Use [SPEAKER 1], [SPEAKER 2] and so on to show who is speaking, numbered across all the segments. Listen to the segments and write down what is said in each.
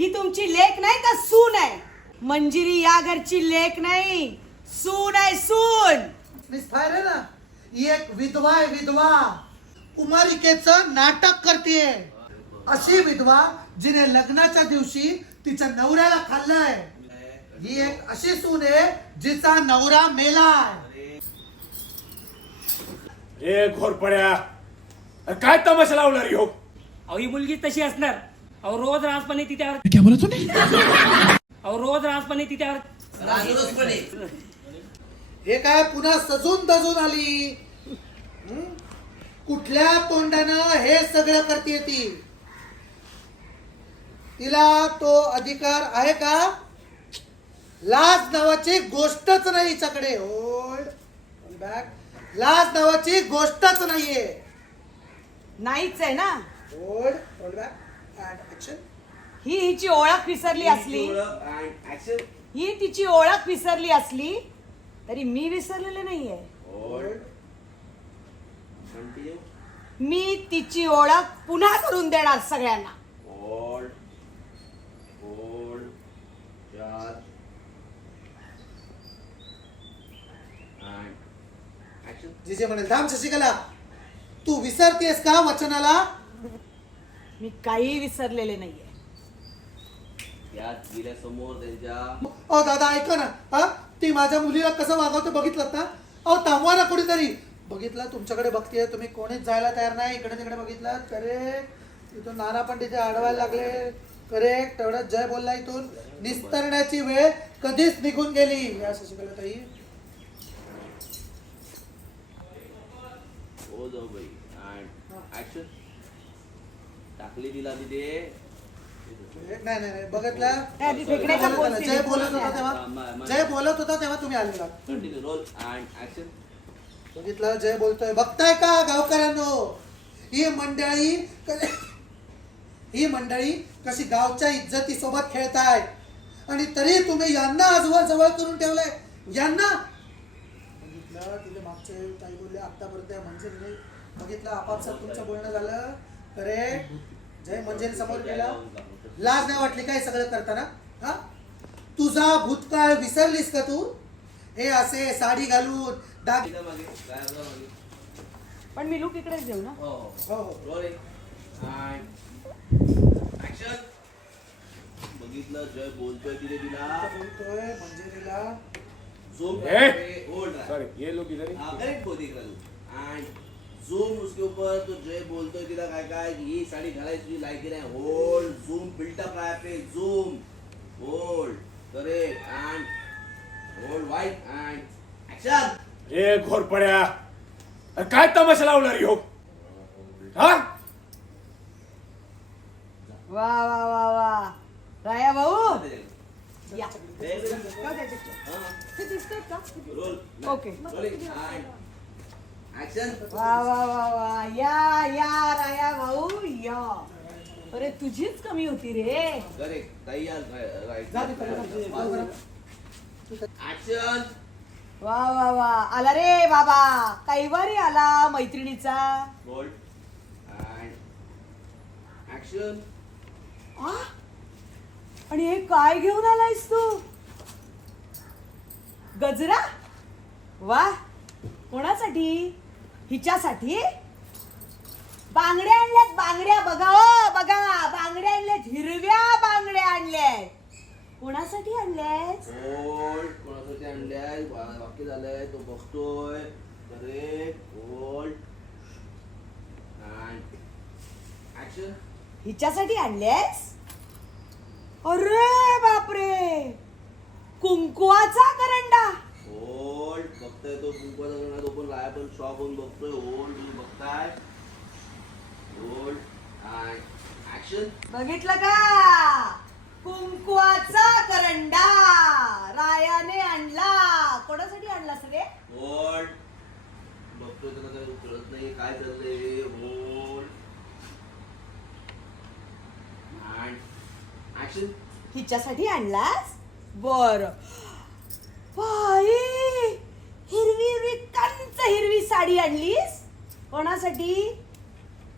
[SPEAKER 1] ही तुमची लेख नाही तर सून आहे. मंजिरी या घरची लेख नाही. सून आहे सून.
[SPEAKER 2] ना? ही एक विधवा आहे विधवा. कुमारिकेचं नाटक करते अशी विधवा जिने लग्नाच्या दिवशी तिच्या नवऱ्याला खाल्लंय. ही एक अशी सून आहे जिचा नवरा मेलाय
[SPEAKER 3] ए घोरपड्या. अरे काय तमाशा लावणार ह्यो
[SPEAKER 4] अहो ही मुलगी तशी असणार. अहो रोज रासपणे तिच्यावर अहो रोज रासपणे तिच्यावर
[SPEAKER 2] हे काय पुन्हा सजून दजून आली? हं? कुठल्या तोंडानं हे सगळं करते ती? तिला तो अधिकार आहे का? लाज नावाची गोष्टच नाही हिच्याकडे. होल्ड बॅक लाज नावाची गोष्टच नाहीये.
[SPEAKER 1] नाहीच आहे ना.
[SPEAKER 2] होल्ड होल्ड बॅक
[SPEAKER 1] ही हिची ओळख विसरली असली. ही तिची ओळख विसरली असली तरी मी विसरलेले नाहीये. मी तिची ओळख पुन्हा करून देणार सगळ्यांना.
[SPEAKER 2] जे जे म्हणेल थांब शशिकला तू विसरतेस का वचनाला?
[SPEAKER 1] मी काही विसरलेले नाहीये.
[SPEAKER 5] यात गेल्यासमोर त्यांच्या
[SPEAKER 2] अहो दादा ऐका ना. हा? ती माझ्या मुलीला कसं वागवते बघितलं ना? अहो थांबवा ना कुठेतरी. बघितलं तुमच्याकडे बघतीये. तुम्ही कोणीच जायला तयार नाही. इकडे तिकडे बघितलं. करेक्ट इथून नाना पण तिथे अडवायला लागले. करेक्ट तेवढ्यात जय बोलला इथून. निस्तरण्याची वेळ कधीच निघून गेली. या शशिकला ताई
[SPEAKER 5] हो जाऊ बाई. ऍक्शन टाकली तिला तिथे
[SPEAKER 2] नाही नाही नाही बघितलं?
[SPEAKER 1] त्या आधी फेकण्याचा
[SPEAKER 2] बोलत
[SPEAKER 1] बोल
[SPEAKER 2] होता, जय बोलत होता तेव्हा
[SPEAKER 5] मा-
[SPEAKER 2] जय बोलत होता तेव्हा तुम्ही आलेला
[SPEAKER 5] कंटिन्यू रोल अँड ऍक्शन
[SPEAKER 2] बघितलं? जय बोलतोय. बघताय का गावकऱ्यांनो? ही मंडळी क- ही मंडळी कशी गावच्या इज्जती सोबत खेळताय. आणि तरी तुम्ही यांना आजवर जवळ करून ठेवलंय. यांना बघितलं? तिथे मागचे ताई बोलले आतापर्यंत या मंजिरीने बघितलं? आपापसात तुमचं बोलणं झालं. करेक्ट जय मंजिरी समोर गेला. लाज नाही वाटली काय सगळं करताना? हा? तुझा भूतकाळ विसरलीस का तू? हे असे साडी घालून दाग
[SPEAKER 1] पण मी लुक इकडेच देऊ ना.
[SPEAKER 5] हो
[SPEAKER 2] हो. हो
[SPEAKER 5] ऍक्शन बघितलं जय बोलतोय तिथे तिला.
[SPEAKER 2] बोलतोय मंजिरीला.
[SPEAKER 3] ए!
[SPEAKER 5] होल्ड
[SPEAKER 3] सॉरी ये इधर ही.
[SPEAKER 5] हाँ करेक्ट रहा एंड जूम उसके ऊपर तो जय बोलतोय तिला काय काय ही साडी घालायची तुझी लायकी नाही. होल्ड झूम बिल्टअप आहे पे zoom hold correct and hold wait and action
[SPEAKER 3] ए घोरपड्या. अरे काय तमाशा लावणार ह्यो हा?
[SPEAKER 1] वा वा वा वा. राया भाऊ? या. ते दिसतंय का?
[SPEAKER 5] रोल
[SPEAKER 1] ओके वा वा वा वा. या या राया भाऊ या. अरे तुझीच कमी होती रे. वा वा वा. आला रे बाबा. कैवारी आला मैत्रिणीचा. आ? आणि हे काय घेऊन आलायस तू? गजरा? वा. कोणासाठी? हिच्यासाठी बांगड्या आणल्यात बांगड्या बघा ओ बघा बांगड्या आणल्यात हिरव्या बांगड्या आणल्यात. कोणासाठी आणल्यात?
[SPEAKER 5] कोणासाठी आणलाय वा- वाक्य झालंय तो बघतोय. ऍक्शन
[SPEAKER 1] हिच्यासाठी आणल्यास? अरे बापरे! कुंकुवाचा करंडा.
[SPEAKER 5] होल्ड बघताय तो करणार तो पण लाया पण शॉप होऊन बघतोय. होल्ड तुम्ही बघताय. होल्ड ऍक्शन
[SPEAKER 1] बघितलं का? कुंकुवाचा करंडा. रायाने आणला. कोणासाठी आणला सगळे?
[SPEAKER 5] होल्ड बघतोय त्याला काही कळत नाही. काय चाललंय? होल्ड ऍक्शन
[SPEAKER 1] हिच्यासाठी आणलास? बर. बाई. हिरवी साडी आणलीस? कोणासाठी?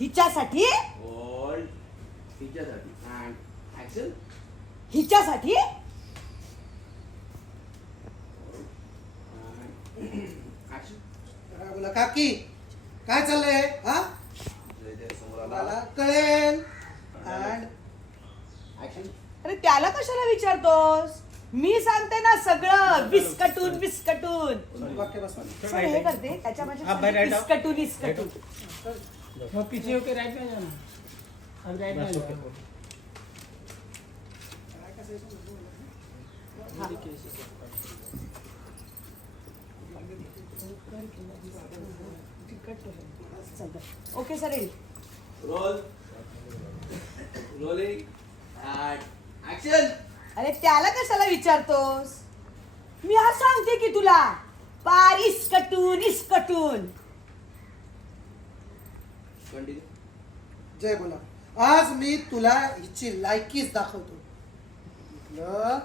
[SPEAKER 1] हिच्यासाठी.
[SPEAKER 5] तिच्यासाठी
[SPEAKER 1] हिच्यासाठी.
[SPEAKER 2] काय बोला काकी काय चाललंय? हा?
[SPEAKER 5] जय जय समोर आला.
[SPEAKER 2] मला कळेल.
[SPEAKER 1] अरे त्याला कशाला विचारतोस? मी सांगते ना सगळं. विस्कटून विस्कटून. सर हे करते. त्याच्या माझ्या विस्कटून विस्कटून.
[SPEAKER 4] वो पीछे होके राइट में जाना अब राइट में जाओ
[SPEAKER 1] ओके. सर येईल.
[SPEAKER 5] रोल रोलिंग अँड ऍक्शन
[SPEAKER 1] अरे त्याला कशाला विचारतोस? मी हा सांगते की तुला. पार इस्कटून इस्कटून.
[SPEAKER 5] कंटिन्यू
[SPEAKER 2] जय बोला. आज मी तुला हिची लायकीच दाखवतो. म्हटलं,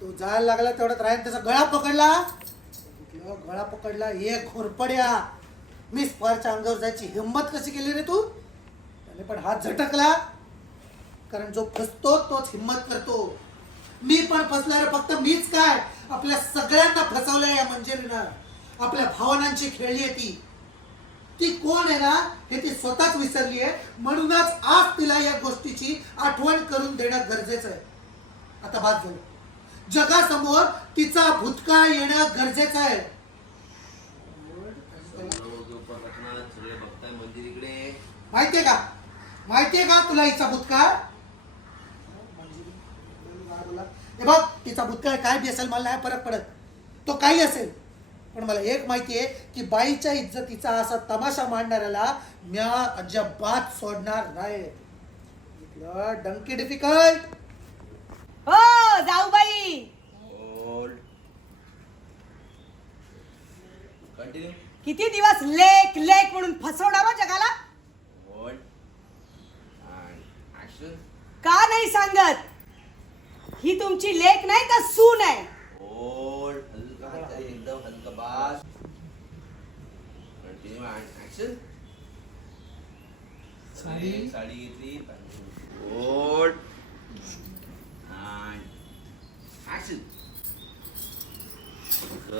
[SPEAKER 2] तो जायला लागला तेवढ्यात राहील त्याचा गळा पकडला. म्हटलं, गळा पकडला हे घोरपड्या. मी स्पर्च्या अंगावर जायची हिंमत कशी केली रे तू? त्याने पण हात झटकला. कारण जो फसतो तोच हिंमत करतो. मी पण फसला रे फक्त मीच काय? आपल्या सगळ्यांना फसवलंय या मंजिरीनं. आपल्या भावनांची खेळली आहे ती. ती कोण आहे ना? हे ती स्वतःच विसरली आहे. म्हणूनच आज तिला या गोष्टीची आठवण करून देणं गरजेचं आहे. आता बाद झालं. जगासमोर तिचा भूतकाळ येणं गरजेचं आहे. माहितीये का? माहितीये का तुला हिचा भूतकाळ? हे बघ तिचा भूतकाळ काय बी असेल मला नाही फरक पडत. तो काही असेल. पण मला एक माहिती आहे की बाईच्या इज्जतीचा असा तमाशा मांडणाऱ्याला म्या अजिबात सोडणार नाही. डंकी डिफिकल्ट
[SPEAKER 1] हो जाऊ बाई.
[SPEAKER 5] कंटिन्यू
[SPEAKER 1] किती दिवस लेख लेख म्हणून फसवणार हो जगाला?
[SPEAKER 5] होल्ड अँड ऍक्शन
[SPEAKER 1] का नाही सांगत? ही तुमची लेख नाही तर सून आहे
[SPEAKER 5] होल्ड हलका हात एकदम हलका बास. Continue and action
[SPEAKER 2] sari.
[SPEAKER 5] Sari घेतली. होल्ड अँड ऍक्शन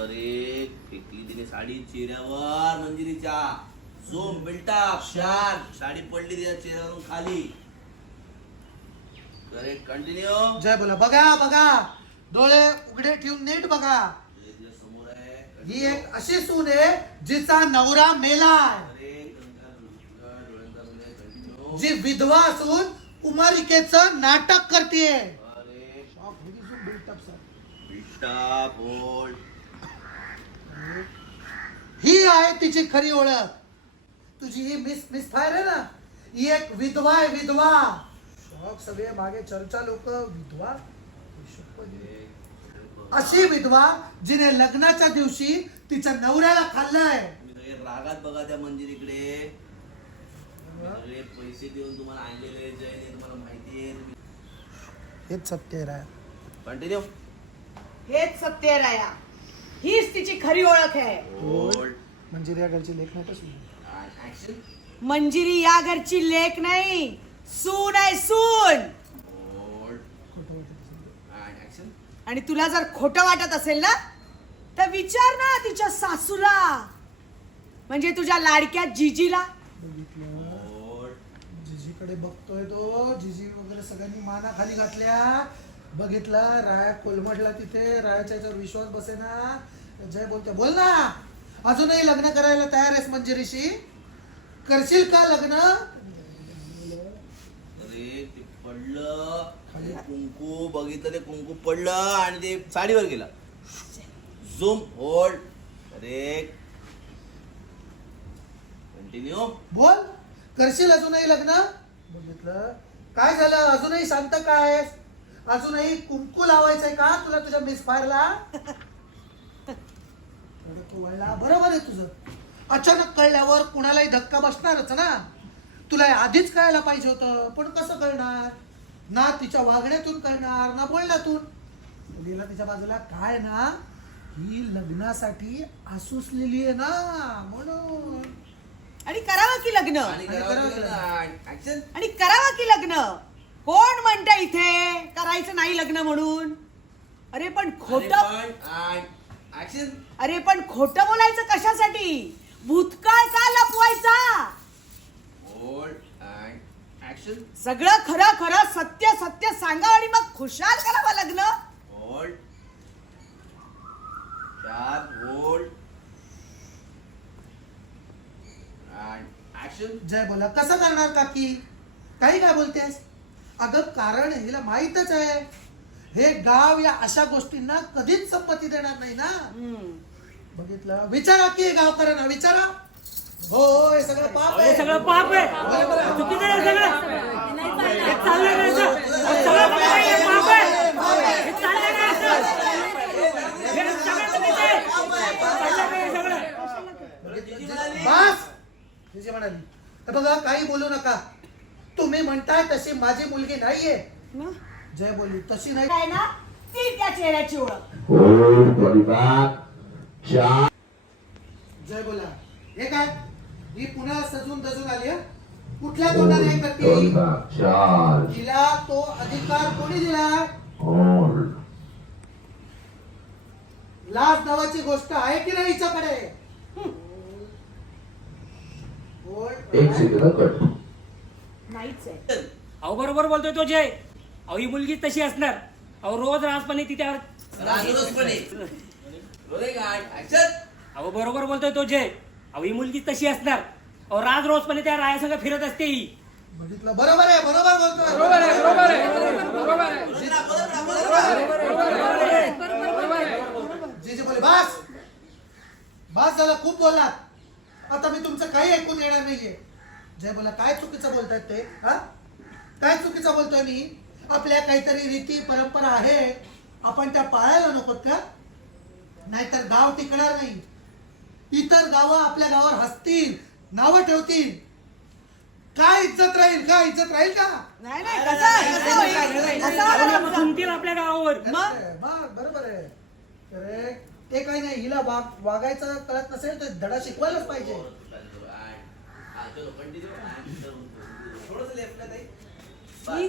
[SPEAKER 5] अरे फेकली तिने साडी चेहऱ्यावर मंजिरीच्या. झोम बिल्टअप शार साडी पडली तिच्या चेहऱ्यावरून खाली. करेक्ट कंटिन्यू
[SPEAKER 2] जय बोला. बघा बघा. डोळे उघडे ठेवून नीट बघा.
[SPEAKER 5] समोर आहे
[SPEAKER 2] ही एक अशी सून आहे जिचा नवरा मेलाय
[SPEAKER 5] डोळ्यांचा कंटिन्यू
[SPEAKER 2] जी विधवा असून कुमारिकेचं नाटक करते.
[SPEAKER 5] अरे. बिट्टा बोल
[SPEAKER 2] ही आहे तिची खरी ओळख. तुझी ही मिस मिस फायर आहे ना? ही एक विधवा आहे विधवा. शॉक सगळे मागे चर्चा लोक विधवा अशी विधवा जिने लग्नाच्या दिवशी तिच्या नवऱ्याला खाल्लंय.
[SPEAKER 5] सगळे रागात बघा त्या मंदिरीकडे. मी सगळे पैसे देऊन तुम्हाला आणलेले जयने तुम्हाला माहिती आहे.
[SPEAKER 2] हेच सत्य आहे
[SPEAKER 5] कंटिन्यू
[SPEAKER 1] हेच सत्य राया. हीच तिची खरी ओळख आहे.
[SPEAKER 5] होल्ड
[SPEAKER 2] म्हणजे या घरची लेख नाही कशी
[SPEAKER 5] ऍक्शन
[SPEAKER 1] मंजिरी या घरची लेख नाही. सून आहे सून आणि तुला जर खोटं वाटत असेल ना तर विचार ना तिच्या सासूला. म्हणजे तुझ्या लाडक्या जिजीला.
[SPEAKER 5] होल्ड
[SPEAKER 2] जिजीकडे बघतोय तो. जिजी वगैरे सगळ्यांनी माना खाली घातल्या. बघितला राया कोलमडला तिथे. रायाच्या याच्यावर विश्वास बसेना. जय बोलते बोल ना. अजूनही लग्न करायला तयार आहेस मंजिरीशी? करशील का लग्न?
[SPEAKER 5] पडलं ते कुंकू बघितलं ते कुंकू पडलं आणि ते साडीवर गेलं. Zoom hold. अरे. कंटिन्यू
[SPEAKER 2] बोल. करशील अजूनही लग्न? बघितलं. काय झालं? अजूनही शांत काय आहेस? अजूनही कुंकू लावायचंय का तुला तुझ्या मिस फायरला बरोबर आहे तुझं. अचानक कळल्यावर कुणालाही धक्का बसणारच ना? तुला आधीच कळायला पाहिजे होतं. पण कसं कळणार? ना तिच्या वागण्यातून कळणार ना बोलण्यातून. मुलीला तिच्या बाजूला काय ना? ही लग्नासाठी आसुसलेली आहे ना म्हणून.
[SPEAKER 1] आणि करावं की लग्न?
[SPEAKER 5] आणि करावं
[SPEAKER 2] करावं
[SPEAKER 5] की लग्न? ऍक्शन
[SPEAKER 1] आणि करावं की लग्न? कोण म्हणतं इथे? करायचं करायचं नाही लग्न म्हणून. अरे पण खोट
[SPEAKER 5] ऍक्शन
[SPEAKER 1] अरे पण खोट बोलायचं कशासाठी? भूतकाळ का लपवायचा?
[SPEAKER 5] होल्ड अँड ऍक्शन
[SPEAKER 1] सगळं खरं खरं सत्य सत्य सांगा आणि मग खुशाल करावं लग्न.
[SPEAKER 5] होल्ड चार होल्ड अँड ऍक्शन
[SPEAKER 2] जय बोला. कसं करणार काकी? काही काय बोलतेस? अगं कारण हिला माहीतच आहे. हे गाव या अशा गोष्टींना कधीच संमती देणार नाही ना. बघितलं? विचारा की गावकऱ्यांना. विचारा. हो हो, हे सगळं पाप
[SPEAKER 4] हे
[SPEAKER 2] आहे.
[SPEAKER 4] सगळं पाप आहे. चुकीचं आहे सगळं. हे चाललंय नाही असं. हे सगळं पाप आहे, हे पाप आहे. हे चाललंय नाही असं. हे सगळं चुकीचं आहे. चाललंय नाही हे सगळं.
[SPEAKER 2] बस. ही जी म्हणाली हे बघा काही बोलू नका. तुम्ही म्हणताय तशी माझी मुलगी नाहीये. जय बोलली तशी नाही.
[SPEAKER 1] काय ना? ती त्या चेहऱ्याची ओळख.
[SPEAKER 6] Charge.
[SPEAKER 2] जय बोला. हे काय? ही पुन्हा सजून दजून आली? कुठल्या तोंडाने.
[SPEAKER 6] Charge.
[SPEAKER 2] तिला तो अधिकार कोणी
[SPEAKER 6] Hold.
[SPEAKER 2] लाज नावाची गोष्ट आहे की नाही हिच्याकडे.
[SPEAKER 6] एक सेकंद
[SPEAKER 4] अहो बरोबर बोलतोय तो जय. अहो ही मुलगी तशी असणार. अहो रोज राजपणे तिच्यावर अहो बरोबर बोलतोय तो जय. अहो ही मुलगी तशी असणार. अहो राज रोजपणे त्या रायासंग फिरत असते ही.
[SPEAKER 2] बघितलं बरोबर आहे बरोबर बोलतोय. बरोबर आहे जी जी बोले बस. बस झालं खूप बोललात. आता मी तुमचं काही ऐकून येणार नाहीये. जय बोला काय चुकीचं बोलतायत ते हा? काय चुकीचं बोलतोय मी? आपल्या काहीतरी रीती परंपरा आहे. आपण त्या पाळायला नकोत का? नाहीतर गाव टिकणार नाही. इतर गावं आपल्या गावावर हसतील नावं ठेवतील. काय इज्जत राहील का इज्जत राहील का?
[SPEAKER 1] नाही नाही कसं कसं होईल? कसं
[SPEAKER 4] अहो
[SPEAKER 1] होईल?
[SPEAKER 4] लोकं सुनतील आपल्या गावावर.
[SPEAKER 1] मग?
[SPEAKER 2] बरोबर आहे. अरे ते काही नाही हिला वाग वागायचं कळत नसेल तर धडा शिकवायलाच पाहिजे.
[SPEAKER 5] हा थोडस लेफ्टला ताई.
[SPEAKER 1] नाही.